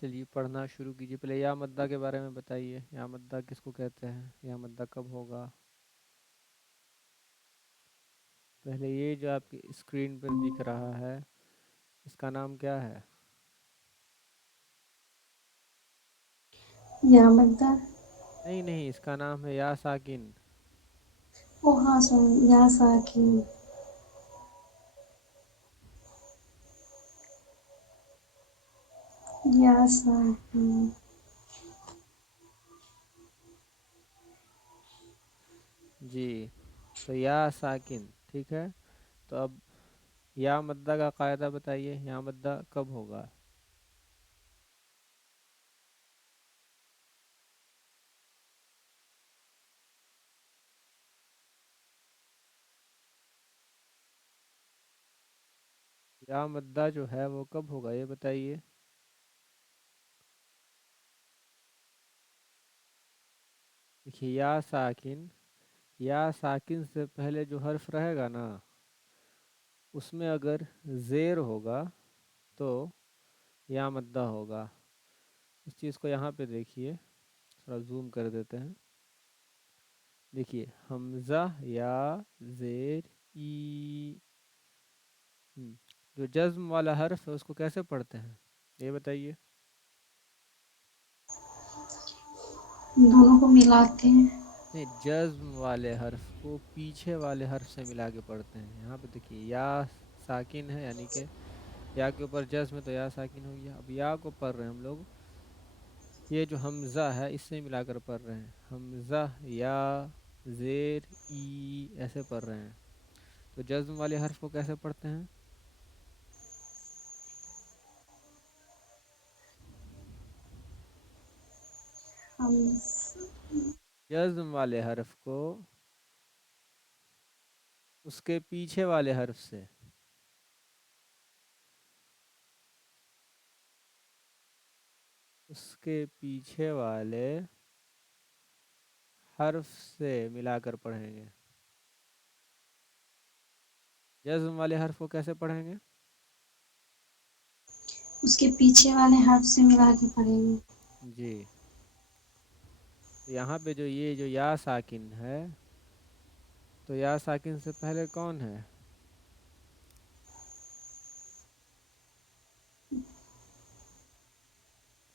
چلیے پڑھنا شروع کیجیے. پہلے یا مدہ کے بارے میں بتائیے. یا مدہ کس کو کہتے ہیں؟ یا مدہ کب ہوگا؟ پہلے یہ جو آپ کی اسکرین پر دکھ رہا ہے اس کا نام کیا ہے؟ یا مدہ. نہیں نہیں، اس کا نام ہے یا ساکن. او ہاں سوری، یا ساکن. یا ساکن. جی تو یا ساکن ٹھیک ہے. تو اب یا مدہ کا قاعدہ بتائیے. یا مدہ کب ہوگا؟ یا مدہ جو ہے وہ کب ہوگا یہ بتائیے. دیکھیے یا ساکن سے پہلے جو حرف رہے گا نا اس میں اگر زیر ہوگا تو یا مدہ ہوگا. اس چیز کو یہاں پہ دیکھیے، تھوڑا زوم کر دیتے ہیں. دیکھیے حمزہ یا زیر ای، جو جزم والا حرف ہے اس کو کیسے پڑھتے ہیں یہ بتائیے. دونوں کو ملاتے ہیں. نہیں، جزم والے حرف کو پیچھے والے حرف سے ملا کے پڑھتے ہیں. یہاں پہ دیکھیے یا ساکن ہے، یعنی کہ یا کے اوپر جزم ہے تو یا ساکن ہو گیا. اب یا کو پڑھ رہے ہیں ہم لوگ، یہ جو حمزہ ہے اس سے ملا کر پڑھ رہے ہیں. حمزہ یا زیر ای ایسے پڑھ رہے ہیں. تو جزم والے حرف کو کیسے پڑھتے ہیں؟ ہم جزم والے حرف کو اس کے پیچھے والے حرف سے، اس کے پیچھے والے حرف سے ملا کر پڑھیں گے. جزم والے حرف کو کیسے پڑھیں گے؟ اس کے پیچھے والے حرف سے ملا کے پڑھیں گے. جی. یہاں پہ جو یہ جو یا ساکن ہے تو یا ساکن سے پہلے کون ہے؟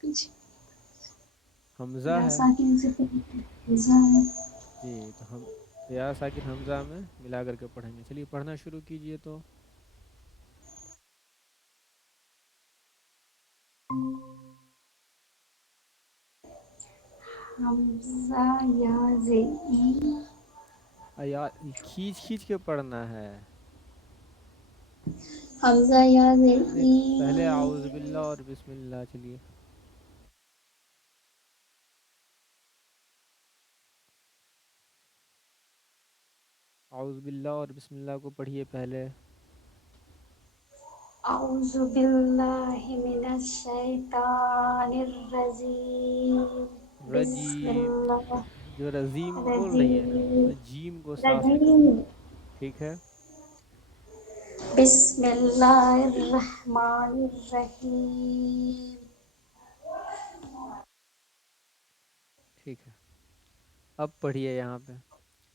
پیچھے حمزہ یا ہے. ساکن سے پہلے حمزہ ہے. جی تو ہم یا ساکن حمزہ میں ملا کر کے پڑھیں گے. چلیے پڑھنا شروع کیجئے. تو حمزہ یا زیر ای. کھینچ کھینچ کے پڑھنا ہے. حمزہ یا زیر نہیں، ای. پہلے اعوذ باللہ اور بسم اللہ. چلیے اعوذ باللہ اور بسم اللہ کو پڑھیے پہلے. اعوذ باللہ من الشیطان الرجیم. بسم رجیم. اللہ جو رضیم بول رہی ہیں اس الرجیم. میں جیم کو صاف رجیم. ٹھیک ہے. بسم اللہ الرحمن الرحیم. ٹھیک ہے. اب پڑھیے. یہاں پہ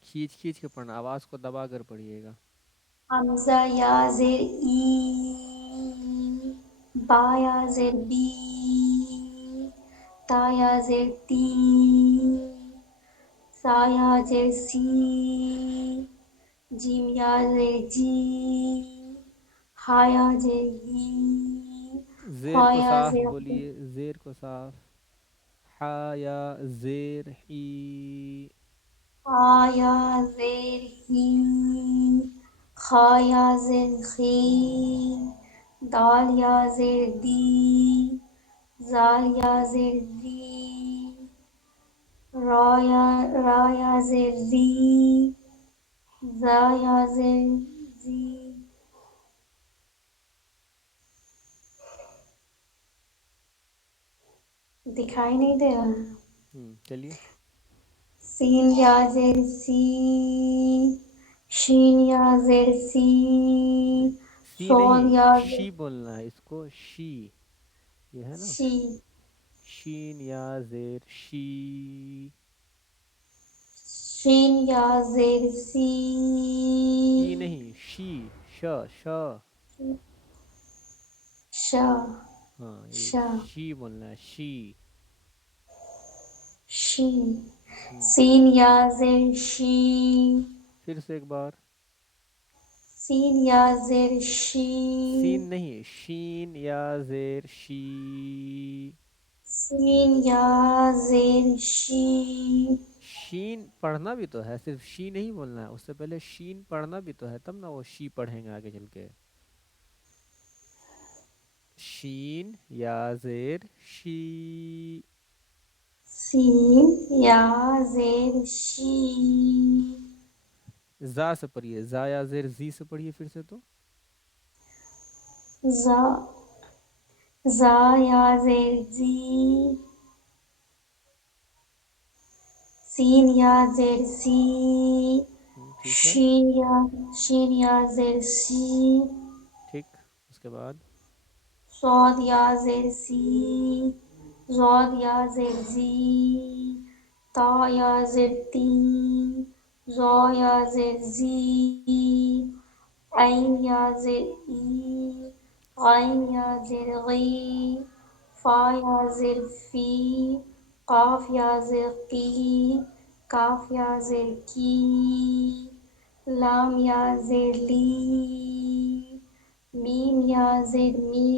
کھینچ کھینچ کے پڑھنا، آواز کو دبا کر پڑھیے گا. حمزہ یا زیر ای. با یا زیر بی. تا یا زیر تی. سا یا زیر سی. جیم یا زیر جی. ہا یا زیر ہی. زیر خوا کو یا صاف زیر ہو. بولیے. زیر کو صاف. ہا یا زیر ہی. ہا یا زیر ہی. خا یا زیر خی. دال یا زیر دی. زال یا زیر دی. را یا زیر ری. زا یا زیر زی. دکھائی نہیں دے رہا. چلیے. سین یا زیر سی. شین یا زیر سی. سی صاد نہیں، یا زیر شی بولنا ہے اس کو. شی یہ ہے نا. شی. شین یا زیر شی. شین یا زیر سی. شی نہیں شی. ش. ش. شا. ہاں یہ شا. شی بولنا ہے شی. شی. ہوں. سین یا زیر شی. پھر سے ایک بار. سین یا زیر شی. سین نہیں شین یا زیر شی. سین یا زیر شی. شین پڑھنا بھی تو ہے صرف شی نہیں بولنا ہے اس سے پہلے شین پڑھنا بھی تو ہے تب نہ وہ شی پڑھیں گے آگے چل کے. شین یا زیر شی. سین یا زیر شی. زا سے پڑھیے زا یا زیر زی سے پڑھیے پھر سے تو. زا. زا یا زیر زی. سین یا زیر سی. ٹھیک ہے. شین یا زیر سی. ٹھیک. اس کے بعد. صاد یا زیر سی. صاد یا زیر زی. تا یا زیر تی. زا یا زیر زی. عین یا زیر ای. غین یا زیر غی. فا یا زیر فی. قاف یا زیر قی. کاف یا زیر کی. لام یا زیر لی. میم یا زیر می.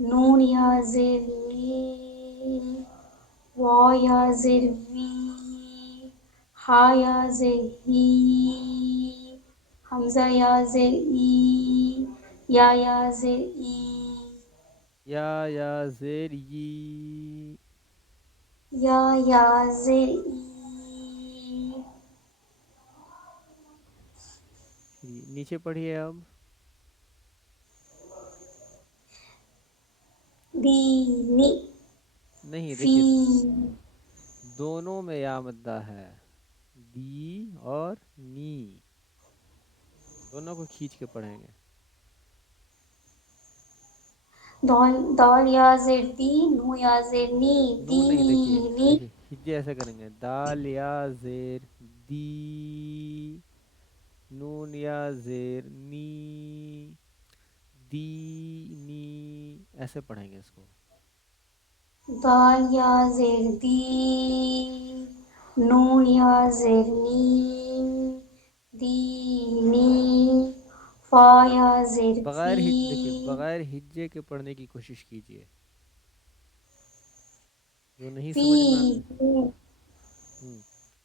نون یا زیر نی. واو یا زیر وی. ہا یا زیر ہی. حمزہ یا زیر ای. یا زیر ای. یا زیر یی. یا زیر ای. نیچے پڑھیے اب. دینی. نہیں فی. دیکھیے دونوں میں یا مدہ ہے. دی اور نی دونوں کو کھینچ کے پڑھیں گے. دال یا زیر دی. نو یا زیر نی. نون نہیں دیکھیے دینی. دیکھیے ہجے ایسے کریں گے دال یا زیر دی. نون یا زیر نی. دینی ایسے پڑھیں گے اس کو. دال یا زیر دی. نون یا زیر نی. دینی. فا یا زیر بغیر فی. دیکھیے بغیر ہجے کے پڑھنے کی کوشش کیجیے. جو نہیں فی. سمجھ میں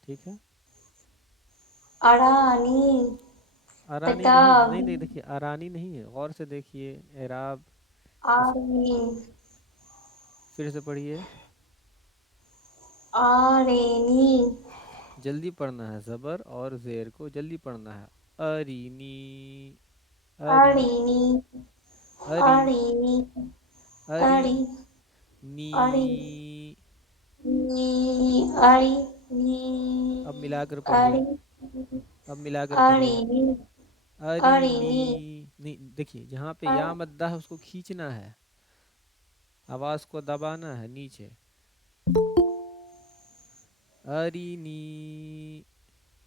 ٹھیک ہے. اڑانی. ارانی نہیں کتاب. نہیں نہیں دیکھیے ارانی نہیں ہے غور سے دیکھیے اعراب. اس آرینی. پھر سے پڑھیے. آرینی. جلدی پڑھنا ہے زبر اور زیر کو جلدی پڑھنا ہے. ارینی. اری. آرینی. اری. آرینی. اری. اڑی. نی. اڑی. نی. اڑی. نی. اب ملا کر پڑھیے. اڑی. اب ملا کر پڑھیے. اڑینی. ارینی. اڑینی. نہیں دیکھیے جہاں پہ یا مدہ ہے اس کو کھینچنا ہے. آواز کو دبانا ہے نیچے. ارینی.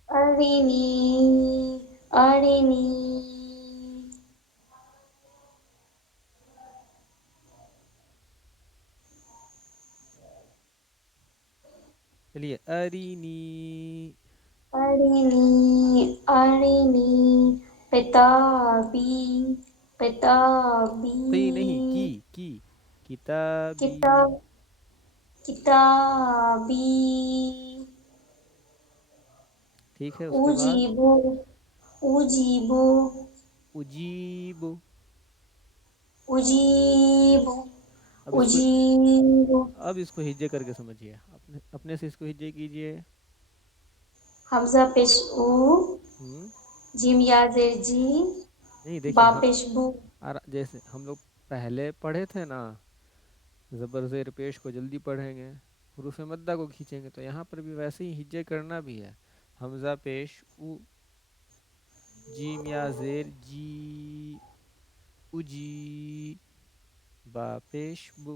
ارینی. اڑینی. چلیے ارینی. ارینی. ارینی. کتابی. کتابی. قی نہیں کی کتابی. کتاب. کتابی. ٹھیک ہے اس کے بعد. اجیبو. اجیبو. اجیب. اجیب. اب اس کو اجیب. اب اس کو ہجے کر کے سمجھیے اپنے سے اس کو ہجے کیجئے. حمزہ پیش او. ہوں. جیم یا زیر جی. نہیں دیکھیے با ہم پیش بو. جیسے ہم لوگ پہلے پڑھے تھے نا زبر زیر پیش کو جلدی پڑھیں گے حروف مدہ کو کھینچیں گے تو یہاں پر بھی ویسے ہی ہجے کرنا بھی ہے. حمزہ پیش او. جیم یا زیر جی. اجی. با پیش بو.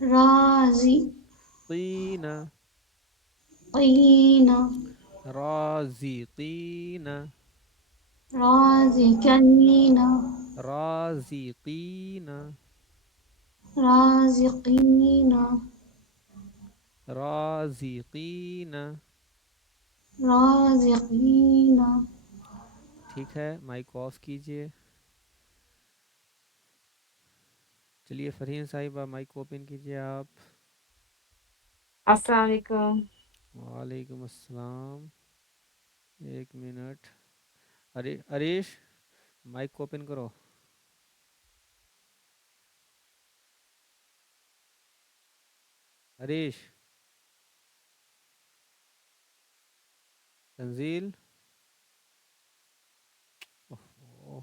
رازی قین قین رازقین رازقین رازقین رازقین رازقین رازقین. ٹھیک ہے، مائک آف کیجئے. چلیے فرحین صاحبہ مائک اوپن کیجئے آپ. السلام علیکم. وعلیکم السلام. ایک منٹ. اریش مائک اوپن کرو. اریش تنزیل. اوہ.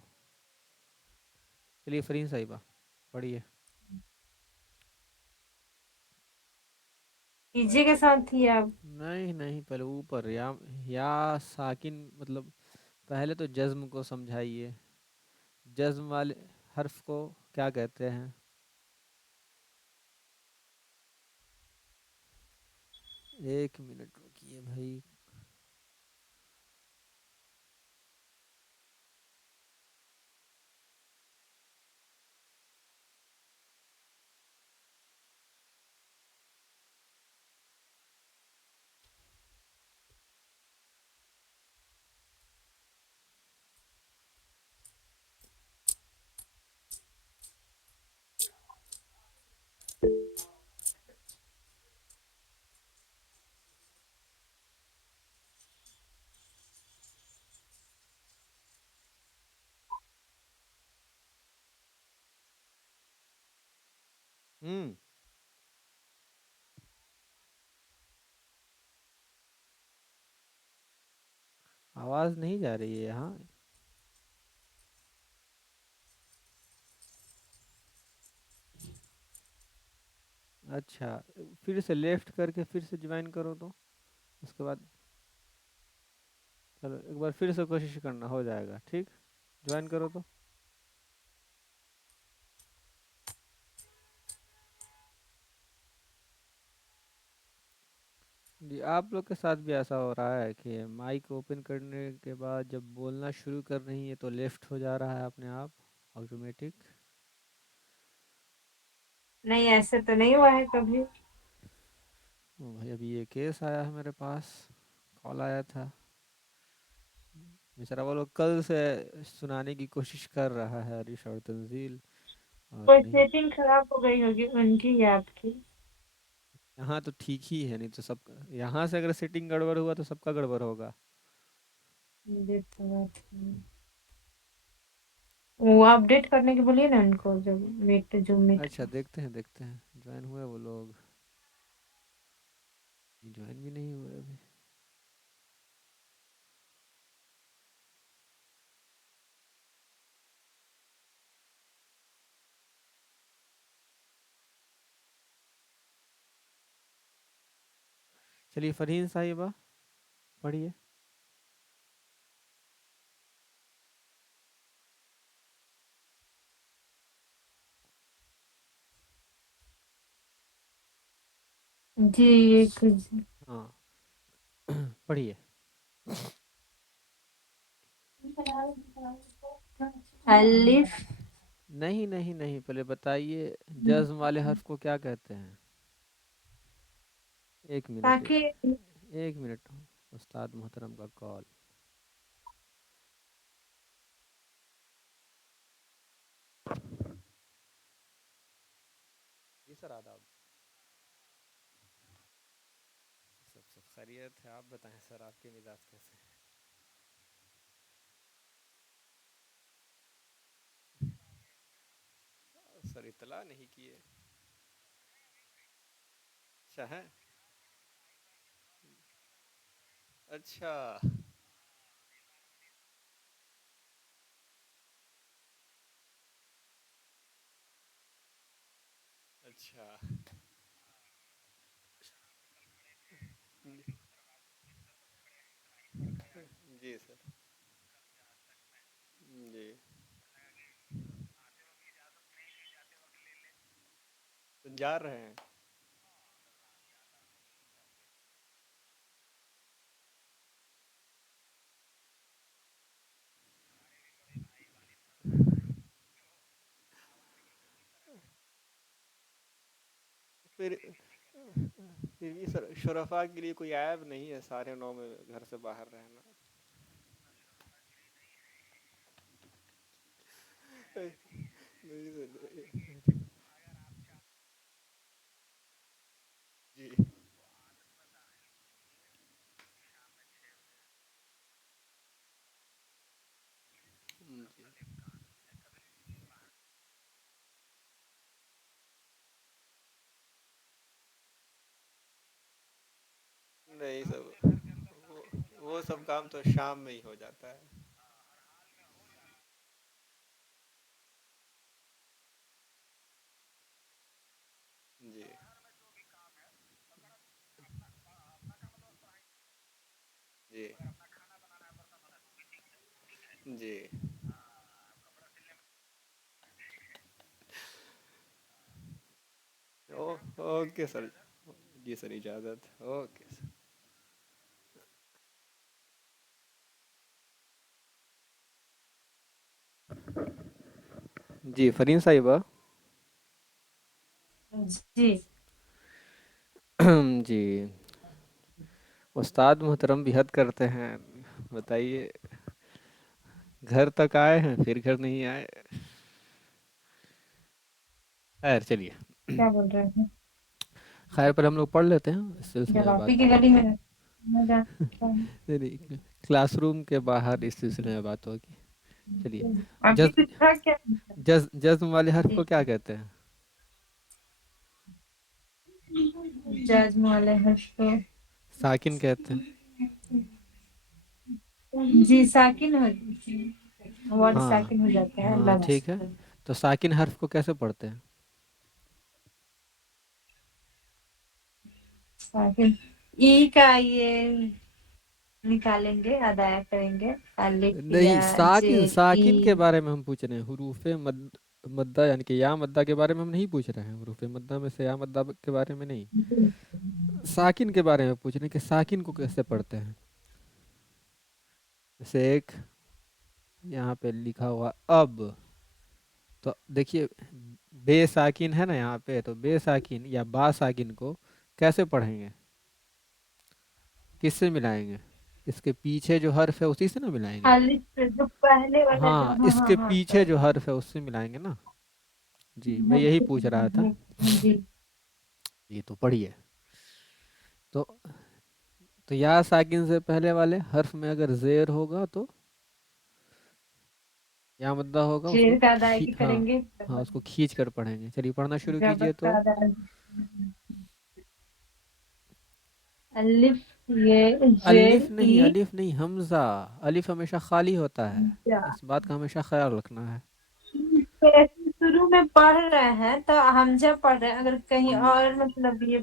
چلیے فرحین صاحبہ پڑھیے. کیجیے کے ساتھ تھی آپ. نہیں نہیں، پہلے اوپر یا ساکن مطلب پہلے تو جزم کو سمجھائیے. جزم والے حرف کو کیا کہتے ہیں؟ ایک منٹ رکیے بھائی. آواز نہیں جا رہی ہے یہاں. اچھا پھر سے لیفٹ کر کے پھر سے جوائن کرو تو اس کے بعد چلو ایک بار پھر سے کوشش کرنا، ہو جائے گا ٹھیک. جوائن کرو تو. جی آپ لوگ کے ساتھ بھی ایسا ہو رہا ہے کہ مائک اوپن کرنے کے بعد جب بولنا شروع کر رہی ہے تو لیفٹ ہو جا رہا ہے اپنے آپ آٹومیٹک. نہیں ایسے تو نہیں ہوا ہے کبھی. بھائی ابھی یہ کیس آیا ہے میرے پاس، کال آیا تھا. بیچارہ وہ لوگ کل سے سنانے کی کوشش کر رہا ہے عریش اور تنزیل اور کوئی نہیں. سیٹنگ خراب ہو گئی ہوگی ان کی یا آپ کی. یہاں تو ٹھیک ہی ہے، نہیں تو سب یہاں سے اگر سیٹنگ گڑبڑ ہوا تو سب کا گڑبڑ ہوگا. یہ تو بات ہے. وہ اپڈیٹ کرنے کے بولیے نا ان کو جب میٹ جو میٹ. اچھا دیکھتے ہیں جوائن ہوئے وہ لوگ. جوائن بھی نہیں ہوئے ابھی. چلیے فرحین صاحبہ پڑھیے. جی ایک ہاں پڑھیے. الف نہیں نہیں نہیں، پہلے بتائیے جزم والے حرف کو کیا کہتے ہیں. ایک منٹ تاکہ ایک منٹ استاد محترم کا کال. جی سر آداب. سب خیریت ہے، آپ بتائیں سر آپ کے مزاج کیسے ہیں؟ سر اطلاع نہیں کیے. اچھا ہے. اچھا اچھا. جی سر. جی جا رہے ہیں. پھر پھر بھی شرفا کے لیے کوئی عیب نہیں ہے 9:30 میں گھر سے باہر رہنا. جی نہیں سب وہ سب کام تو شام میں ہی ہو جاتا ہے. جی جی جی اوکے سر. جی سر اجازت. Okay sir. جی فرین صاحبہ. جی جی استاد محترم بھی حد کرتے ہیں. بتائیے گھر تک آئے ہیں پھر گھر نہیں آئے. خیر چلیے. کیا بول رہے ہیں خیر پر ہم لوگ پڑھ لیتے ہیں اس سلسلے جب میں آپ بات. ہی کی گلی میں جانتا ہوں. نہیں کلاس روم کے باہر اس سلسلے میں بات ہوگی. چلیے. ابھی تو تھا کیا جزم والے حرف جی کو کیا کہتے ہیں؟ جزم والے حرف کو ساکن کہتے ہیں. جی ساکن ورڈ ہاں ساکن ہو جاتے ہیں ہاں لفظ. ٹھیک ہے. تو ساکن حرف کو کیسے پڑھتے ہیں؟ ساکن ای کا یہ نکالیں گے ادایا کریں گے الف نہیں یا ساکن زیر ای. ساکن کے بارے میں ہم پوچھ رہے ہیں. حروف مدہ یعنی کہ یا مدہ کے بارے میں ہم نہیں پوچھ رہے ہیں. حروف مدہ میں سے یا مدہ کے بارے میں نہیں. ساکن کے بارے میں پوچھ رہے ہیں کہ ساکن کو کیسے پڑھتے ہیں. جیسے ایک یہاں پہ لکھا ہوا اب. تو دیکھیے بے ساکن ہے نا یہاں پہ. تو بے ساکن یا با ساکن کو کیسے پڑھیں گے؟ کس سے ملائیں گے؟ اس کے پیچھے جو حرف ہے اسی سے نہ ملائیں گے. الف جو پہلے والا جو ہاں ہاں اس ہاں کے ہاں پیچھے جو حرف ہے اس سے ملائیں گے نا. جی میں یہی پوچھ رہا تھا. جی یہ تو پڑھیے. تو یا ساکن سے پہلے والے حرف میں اگر زیر ہوگا تو یا مدہ ہوگا اس کو شیر کا ادائیگی ہاں کریں گے ہاں اس کو کھینچ کر پڑھیں گے. چلیے پڑھنا شروع زبر کیجئے. کا تو ادائیگی الف یہ زیر الف ای نہیں الف نہیں حمزہ. الف ہمیشہ خالی ہوتا ہے. جا. اس بات کا ہمیشہ خیال رکھنا ہے. ایسے شروع میں پڑھ رہے ہیں تو حمزہ پڑھ رہے ہیں. اگر کہیں اور مطلب یہ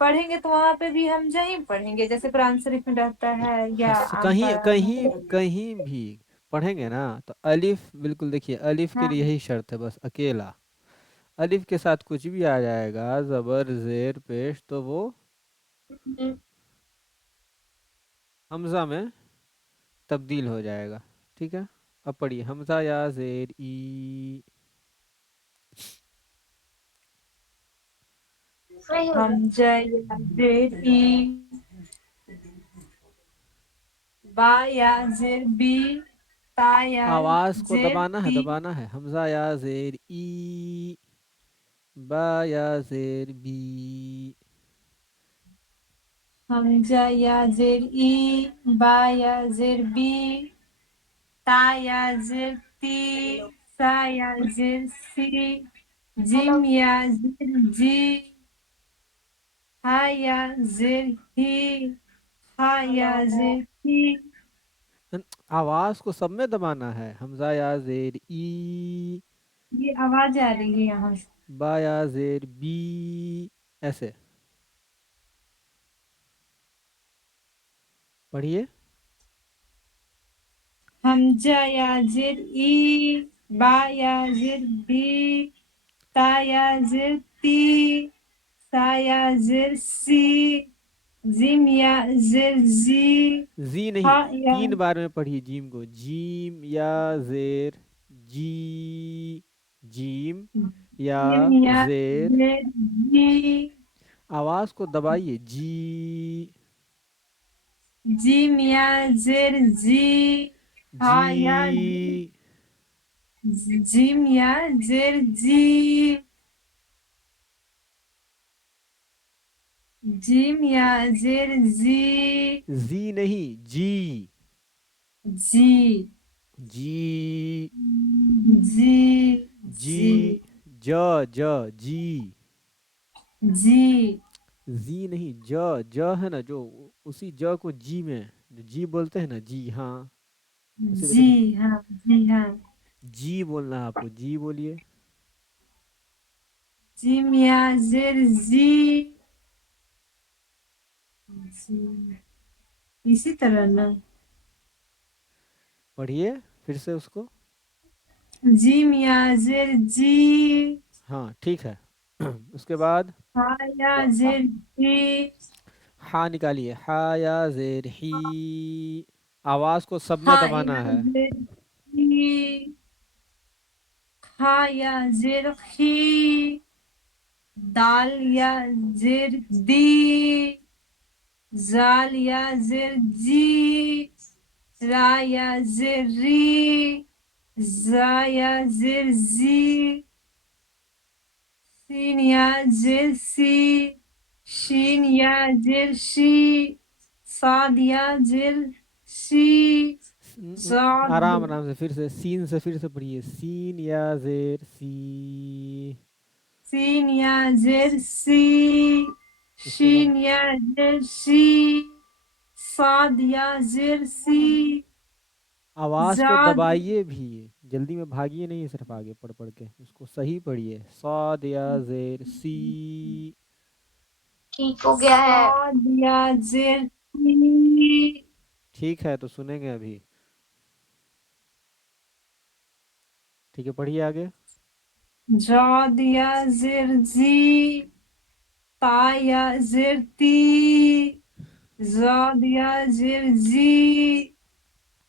پڑھیں گے تو وہاں پہ بھی حمزہ ہی پڑھیں گے جیسے قرآن شریف میں رہتا ہے یا عام کہیں پارا میں. کہیں کہیں بھی پڑھیں گے نا تو الف بالکل دیکھیے الف کے ہاں لیے یہی شرط ہے بس اکیلا. الف کے ساتھ کچھ بھی آ جائے گا زبر زیر پیش تو وہ حمزہ میں تبدیل ہو جائے گا. ٹھیک ہے. اب پڑھیے حمزہ یا زیر ای. حمزہ یا زیر ای با یا زیر بی تا یا آواز کو زیر دبانا ہے تی. دبانا ہے. حمزہ یا زیر ای با یا زیر بی. حمزہ یا زیر ای با یا زیر بی تا یا زیر تی سا یا زیر سی جیم یا زیر جی ہا یا زیر ہی ہا یا زیر ہی. آواز کو سب میں دبانا ہے. حمزہ یا زیر ای یہ آواز آ رہی ہے یہاں سے. با یا زیر بی ایسے پڑھیے. حمزہ یا زیر ای با یا زیر بی تا یا زیر تی سا یا زیر سی زیم یا زیر زی زی ہا نہیں، یا 3 بار میں پڑھیے جیم کو، جیم یا زیر جی، جیم یا زیم یا زیر، زیر جی آواز کو دبائیے، جی جیم یا زیر زی ہا یا جی، جیم یا زیر جی جیم یا زیر زی زی نہیں، جی جی جی جی جی، جی جی، جی زی نہیں، ج ہے نا، جو اسی ج کو جی میں جو جی بولتے ہیں نا، جی ہاں، اسی طرح جی سے ہاں جی ہاں جی بولنا ہے آپ کو، جی بولیے، جیم یا زیر زی جی اسی طرح نا پڑھیے پھر سے اس کو، جیم یا زیر جی ہاں ٹھیک ہے اس کے بعد ہا یا زیر جی ہا نکالیے، ہا یا زیر ہی، آواز کو سب میں ہا یا دبانا ہے، زیر جی ہا یا زیر خی دال یا زیر دی زال یا زیر جی را یا زیر ری زا یا زیر زی سین یا زیر سی شین یا زیر شی صاد یا زیر سی صاد آرام آرام سے، پھر سے سین سے پھر سے پڑھیے، سین یا زیر سی، سین یا زیر سی اس کے بعد شین یا زیر شی صاد یا زیر سی آواز کو زاد دبائیے بھی، جلدی میں بھاگیے نہیں، صرف آگے پڑھ پڑھ کے اس کو صحیح پڑھیے، صاد یا زیر سی، ٹھیک ہو گیا ہے. صاد یا زیر سی ٹھیک ہے تو سنیں گے ابھی، ٹھیک ہے پڑھیے آگے، جاد یا زیر زی تا یا زیر تی زاد یا زیر زی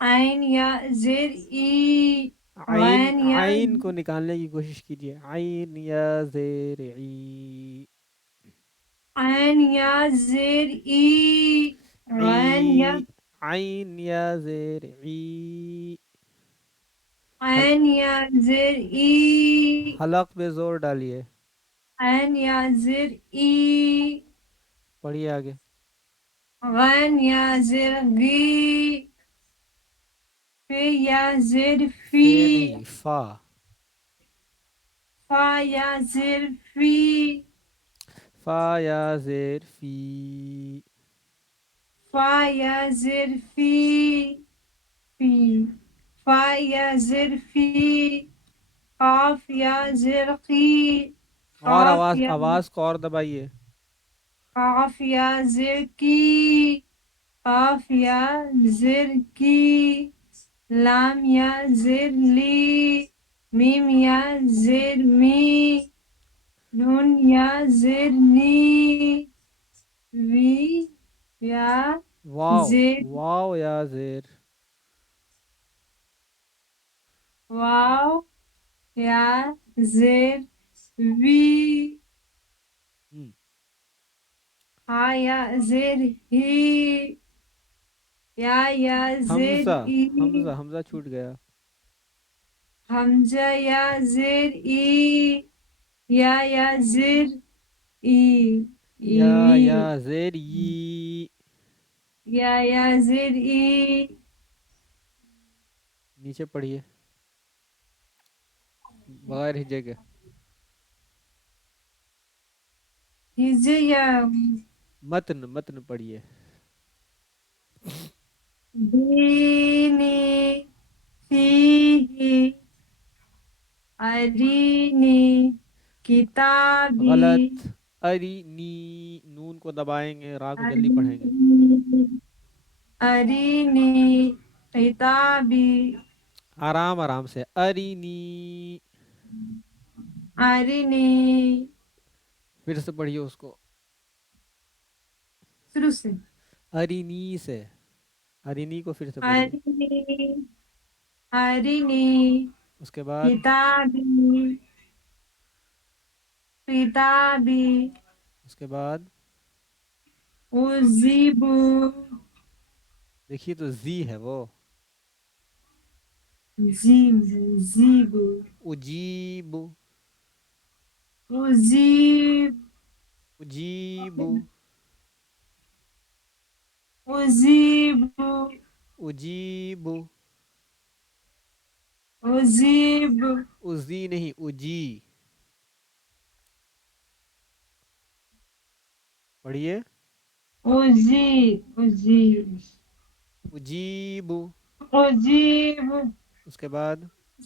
عین یا زیر ای عین غین یا عین کو نکالنے کی کوشش کیجیے، عین یا زیر عی، عین یا زیر ای غین یا عی، عین یا زیر عی، عین یا زیر ای حلق پہ زور ڈالیے، عین یا زیر ای پڑھیے آگے، غین یا زیر غی فی یا زیر فی فے نہیں، فا، فا یا زیر فی فا یا زیر فی، فا یا زیر فی فی فا یا زیر فی قاف یا زیر قی اور قاف آواز یا آواز کو اور دبائیے، قاف یا زیر کی قاف یا زیر کی لام یا زیر لی میم یا زیر می نون یا زیر نی وی یا واو، زیر واو یا زیر، واو یا زیر وی ہم، ہا یا زیر ہی یا زیر حمزہ ای حمزہ حمزہ چھوٹ گیا، حمزہ یا زیر ای یا زیر ای ای یا زیر ی، یا زیر ای نیچے پڑھیے بغیر ہجے کے، ہجے یا متن متن پڑھیے، دینی فیہی ارینی کتابی غلط، اری نی، نون کو دبائیں گے، را کو جلدی پڑھیں گے، ارینی ارینی کتابی آرام آرام سے، اری نی، ارینی پھر سے پڑھیے اس کو. شروع سے. ارینی سے. ارینی کو پھر سے پڑھیے. ارنی ارنی اس کے بعد کتابی کتابی اس کے بعد اجیبو دیکھیے تو زی ہے وہ. جیم زیبو اجیب. اجیب اجیب. اجیبو اجیب. اجیب ازی نہیں اجی. پڑھیے. اجی اجیب اجیب. اجیب. اس کے بعد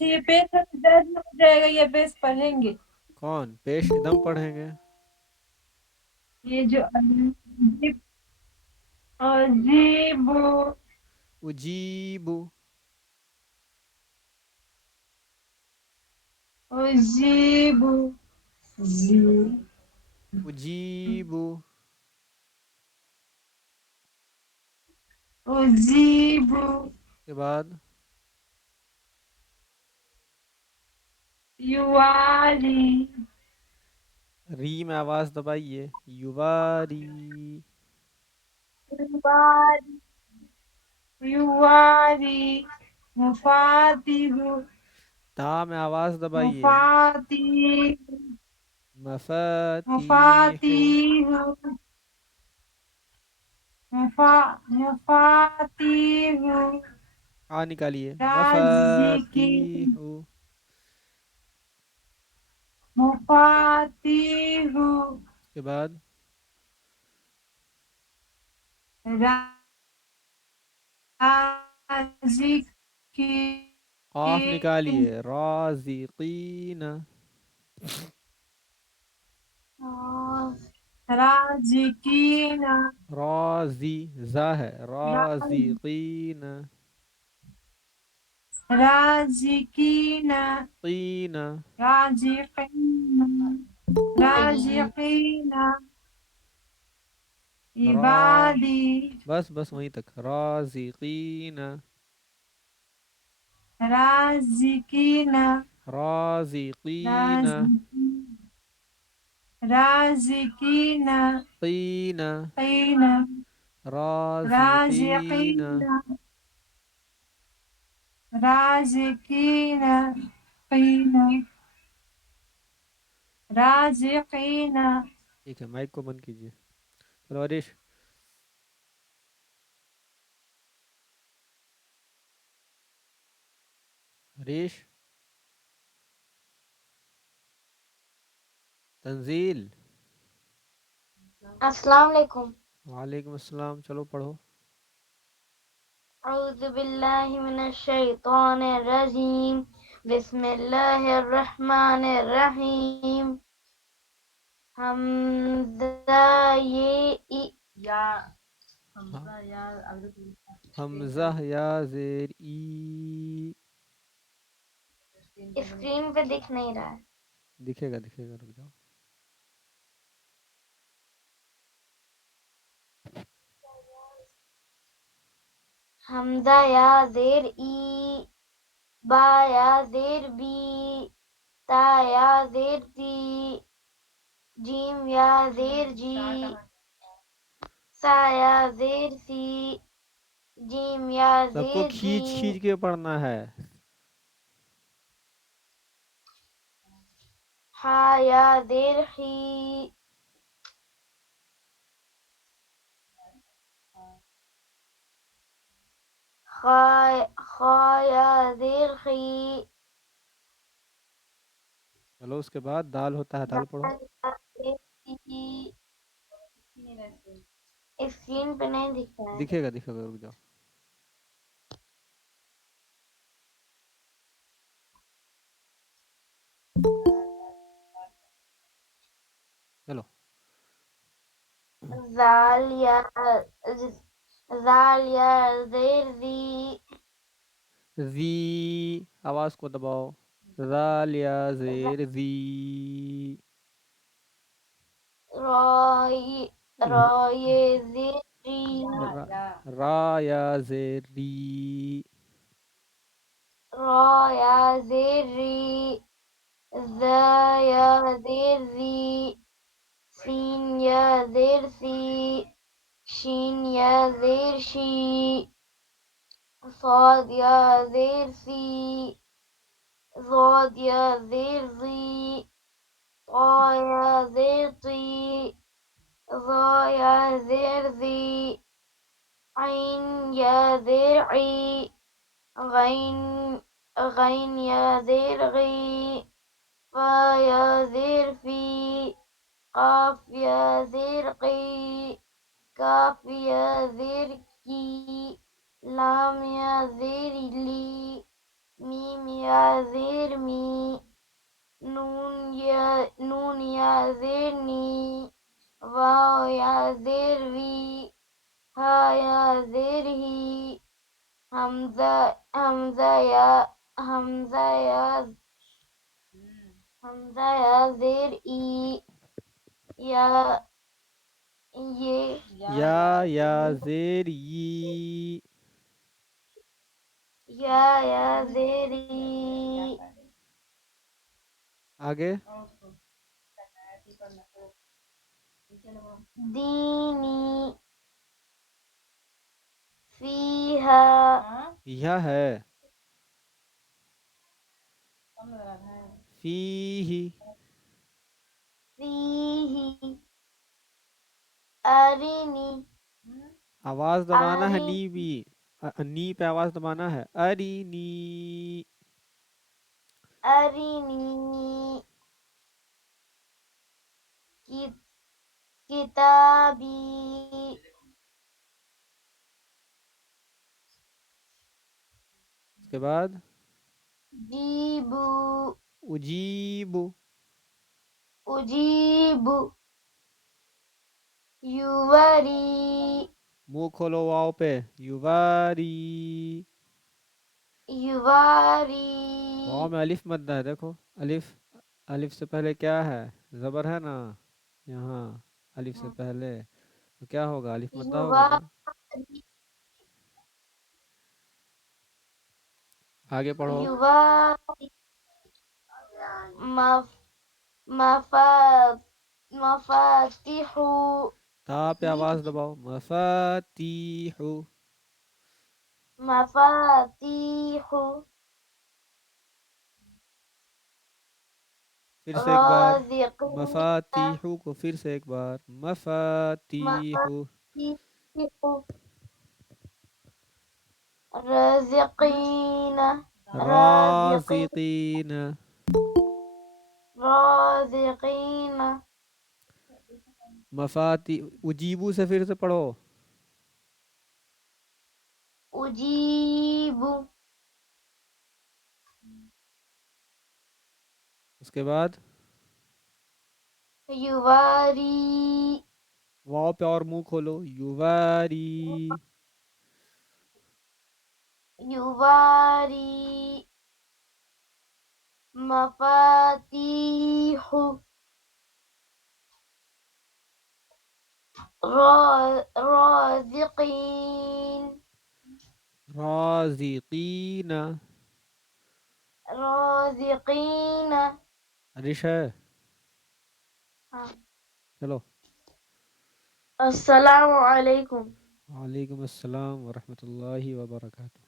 یہ پیج درد ہو جائے گا، یہ پیج پڑھیں گے. کون پیش ادم پڑھیں گے. یہ جو عجیب عجیب اجیب. عجیب اجیب. عجیب اس کے بعد یواری ری میں آواز دبائیے. یواری. یواری یواری مفاتیح تا میں آواز دبائیے. مفاتیح مفاتیح. مفاتیح مفاتیح نکالیے. رازقی مفاتیح. مفاتیح اس کے بعد قاف رازقین نکالیے. رازقین. رازقین رازی زا ہے. رازقین. رازقین قین. رازقین رازقین را عبادی بس وہیں تک. رازقین. رازقین رازقین. رازقین رازقین قین. قین رازقین. رازقین رازقین قین رازقین. ٹھیک ہے مائک کو بند کیجیے. چلو عریش. عریش. تنزیل. السلام علیکم. وعلیکم السلام. چلو پڑھو. اعوذ باللہ من الشیطان الرجیم. بسم اللہ الرحمن الرحیم. حمزہ یا حمزہ یا زیر ای. اسکرین پہ دکھ نہیں رہا ہے. دکھے گا رک جاؤ. حمزہ یا زیر ای، با یا زیر بی، تا یا زیر تی، جیم یا زیر جی، سا یا زیر سی، جیم یا سب کو زیر دی، کھینچ کے پڑھنا ہے. ہا یا زیر خی، خا یا زیر خی، چلو اس کے بعد دال ہوتا ہے. دال پڑھو. دال یا زیر تی. اسکرین پہ نہیں دکھ رہا ہے. دکھے گا رک جاؤ. چلو. زال یا زیر زی، زی آواز کو دباؤ. ذال یا زیر زی. رای رای زری را یا زیر ری. رای زری زای زری سین یا زرسی شین یا زرشی صاد یا زرسی ضاد یا زرزی طا یا زرطی ظا یا زرزی عين يا ذرعي غين يا ذرغي فا يا ذرفي قاف يا ذرقي كاف يا ذركي لام يا ذرلي ميم يا ذرمي نون يا ذرني واو يا ذروي ها يا ذره حمزة يا ذرئي يا یہ یا زیر ی. یا ذری آگے دینی فیہا یہ ہے فیہ. فیہ ارنی آواز دبانا ہے ارنی نی بھی. نی پہ آواز دبانا ہے. ارینی. ارنی کتابی اس کے بعد جیبو اجیب. اجیب یوری منہ کھولو واؤ پہ. یواری. یواری واؤ میں الف مد ہے. دیکھو الف. الف سے پہلے کیا ہے؟ زبر ہے نا یہاں. الف سے پہلے تو کیا ہوگا؟ الف مدہ ہوگا نا. یواری آگے پڑھو. یواری مفاتیح تا پہ آواز دباؤ. مفاتیح. مفاتیح پھر سے ایک بار. رازقین مفاتیح کو پھر سے ایک بار. مفاتیح. مفاتیح رازقین رازقین. رازقین اجیبو سے پھر سے پڑھو. اجیب اس کے بعد یواری واؤ پہ اور منہ کھولو. یواری. یواری مفاتیح رازقین رازقین. رازقین رش ہے. ہاں. چلو. السلام علیکم. وعلیکم السلام ورحمۃ اللہ وبرکاتہ.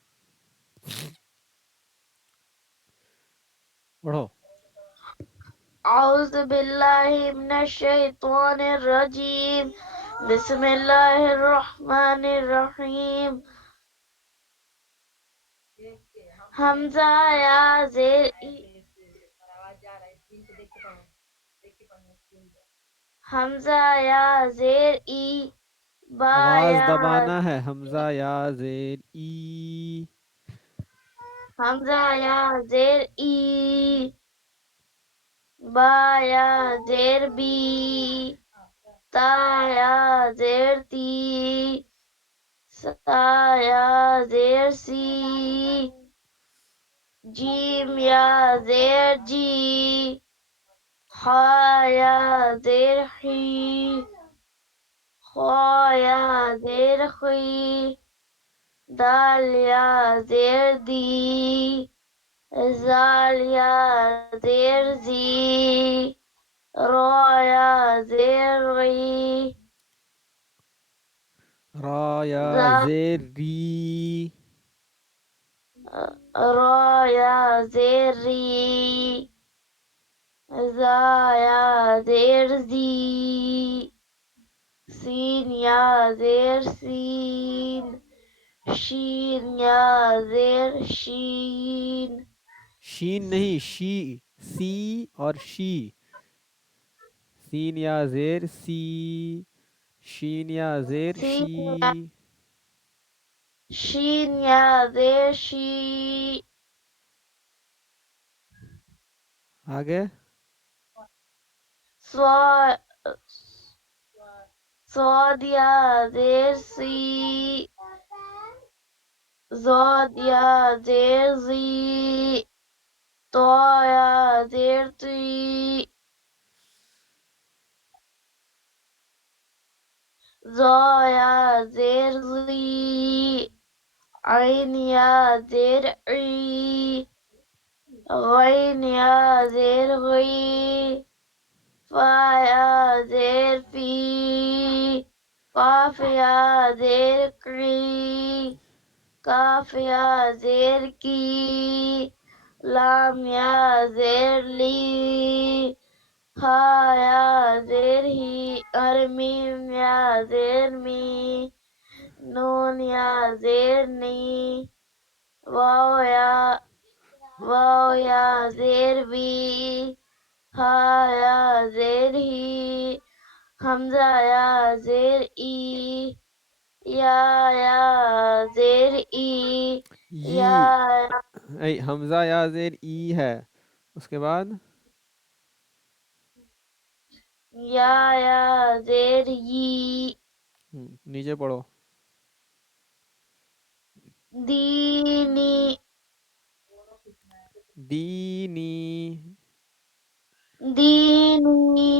پڑھو. اعوذ باللہ من الشیطان الرجیم بسم اللہ الرحمن الرحیم حمزہ یا زیر حمزہ یا زیر ای با آواز یا دبانا ہے. حمزہ یا زیر ای. حمزہ یا زیر ای با یا زیر بی تا یا زیر تی سا یا زیر سی جیم یا زیر جی ہا یا زیر خی خا یا زیر خی دال یا زیر دی زال یا زیر زی را یا زیر غی را یا زیر ری را یا زیر ری زا یا زیر زی سین یا زیر سین شین یا زیر شین شین نہیں، شی، سی اور شی. سین یا زیر سی، شین یا زیر سین شی. شین یا زیر شی آگے سوا صاد یا زیر سی زاد یا زیر زی طا یا زیر تی زا یا زیر زی عین یا زیر عی غین یا زیر غی فا یا زیر فی قاف یا زیر قی کاف یا زیر کی لام یا زیر لی ہا یا زیر ہی اور میم یا زیر می نون یا زیر نی واو یا زیر وی ہا یا زیر ہی حمزہ یا زیر ای یا زیر ای یا ای حمزہ یا زیر ای ہے، اس کے بعد زیر ی نیچے پڑھو. دینی دینی دینی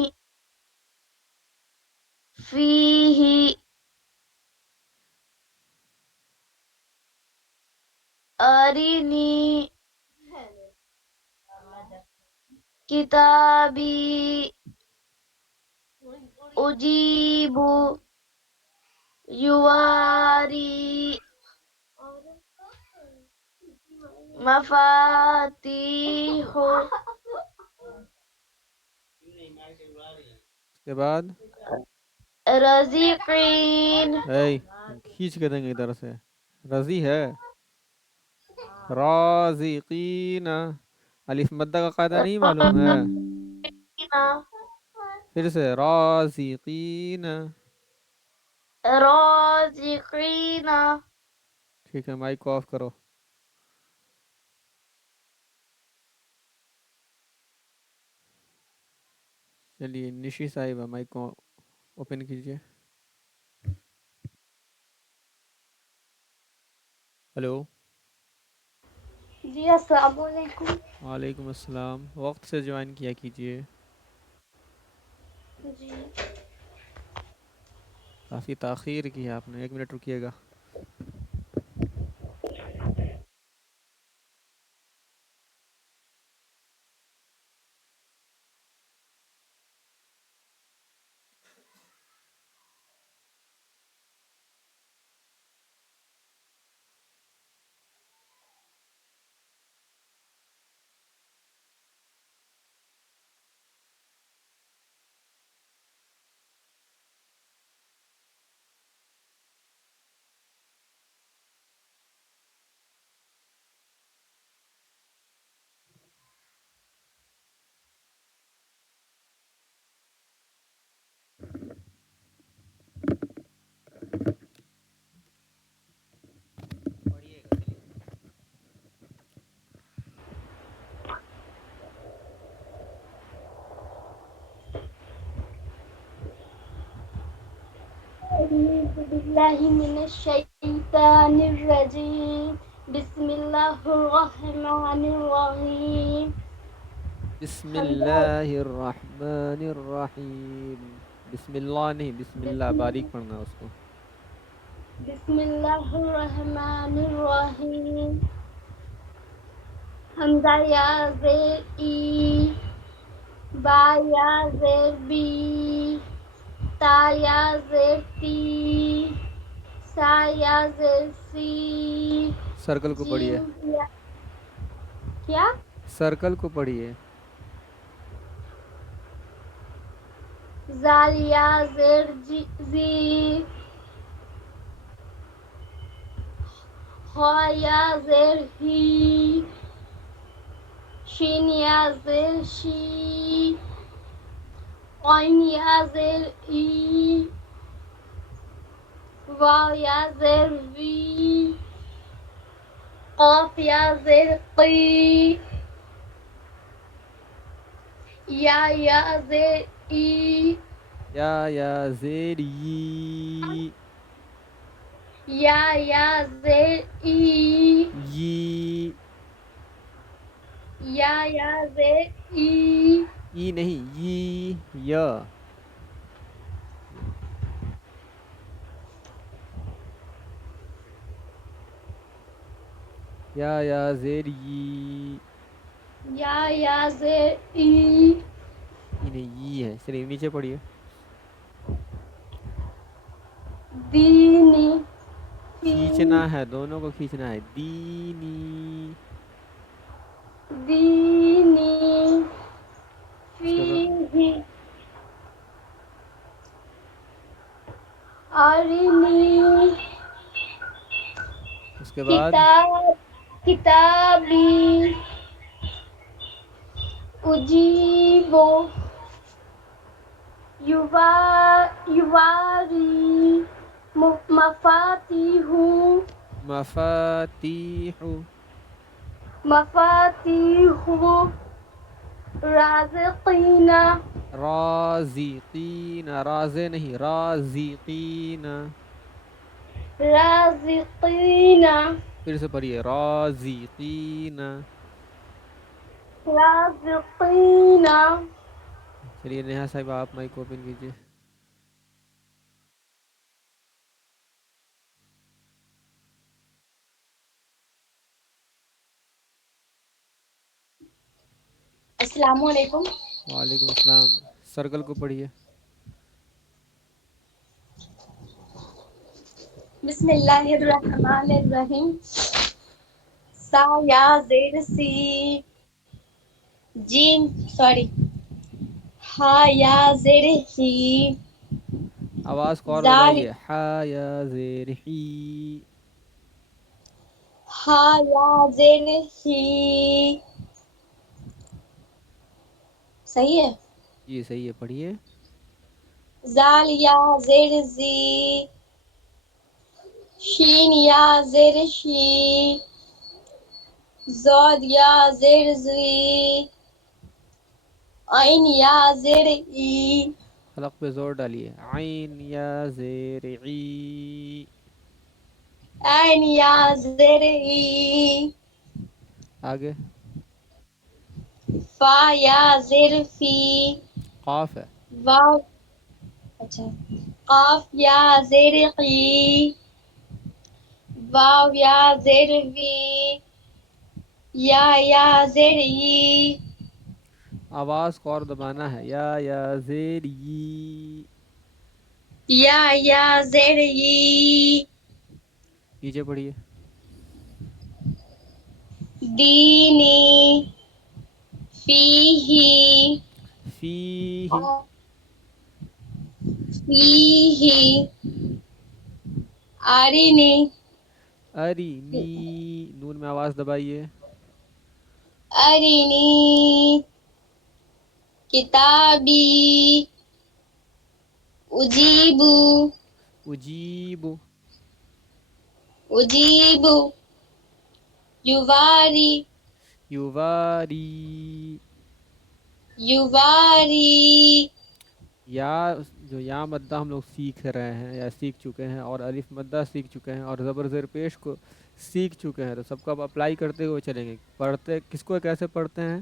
فیہ ارینی کتابی اجیب یواری مفاتیح اس کے بعد رزقین کھینچ کے دیں گے ادھر سے. رضی ہے، رازقین. الف مدہ کا قاعدہ نہیں معلوم ہے؟ پھر سے رازقین. رازقین ٹھیک ہے، مائک کو آف کرو. چلیے نشی صاحبہ مائک کو اوپن کیجیے. ہلو. جی السلام علیکم. وعلیکم السلام. وقت سے جوائن کیا کیجیے. جی کافی تاخیر کی ہے آپ نے، 1 منٹ رکیے گا. أعوذ بالله من الشيطان الرجيم بسم الله الرحمن الرحيم بسم حمزہ اللہ الرحمن الرحیم. بسم اللہ نہیں، بسم اللہ بسم باریک پڑھنا اس کو. بسم اللہ الرحمن الرحیم. حمزہ یا زیر ای، با یا زیر بی، تا یا زیر تی، سا یا زیر سی، سرکل کو پڑھیے، جیم یا کیا؟ سرکل کو پڑھیے. زال یا زیر زی، ہا یا زیر ہی، شین یا زیر شی، عین یا زیر ای، واو یا زیر وی، قاف یا زیر قی، یا زیر ای، یا زیر ی، یا زیر ای، ی، یا زیر ای، ای نہیں ی، یا. یا زیر ی، یا زیر ای، ای نہیں ی ہے. چلیے نیچے پڑھیے. دینی فی، کھینچنا ہے، دونوں کو کھینچنا ہے. دینی. دینی اس کے بعد فیہ، ارنی اس کے بعد کتاب، کتابی، اجیبو، یواری، مفاتیح، مفاتیح. مفاتیح، رازقین، رازقین، رازے نہیں، رازقین. رازقین، پھر سے پڑھیے، رازقین. رازقین. چلیے نیہا صاحب آپ مائک اوپن کیجیے. السلام علیکم. وعلیکم السلام. سرکل کو پڑھیے. بسم اللہ الرحمن الرحیم. سا یا زیر سی، جیم سوری، ہا یا زیر ہی، آواز کو اور زال دبائیے. ح یا زیر حی. ہا یا زیر ہی. صحیح ہے. جی صحیح ہے، پڑھیے. زال یا زیر زی، شین یا زیر شی، زاد یا زیر زی، عین یا زیر ای، حلق پہ زور ڈالیے. عین یا زیر عی. عین یا زیر ای، آگے فا یا زیر فی، قاف ہے. واو اچھا، قاف یا زیر قی، واو یا زیر وی، یا زیر ای، آواز کو اور دبانا ہے. یا زیر ی. یا زیر ای، نیچے پڑھیے. دینی فیہی، فیہ. فیہی، آرینی، ارینی. نون میں آواز دبائیے. ارینی، کتابی، اجیبو، اجیب. اجیبو، یواری، یواری. یواری، یا جو یا مدہ ہم لوگ سیکھ رہے ہیں یا سیکھ چکے ہیں، اور الف مدہ سیکھ چکے ہیں، اور زبر زیر پیش کو سیکھ چکے ہیں، تو سب کو اب اپلائی کرتے ہوئے چلیں گے. پڑھتے کس کو کیسے پڑھتے ہیں؟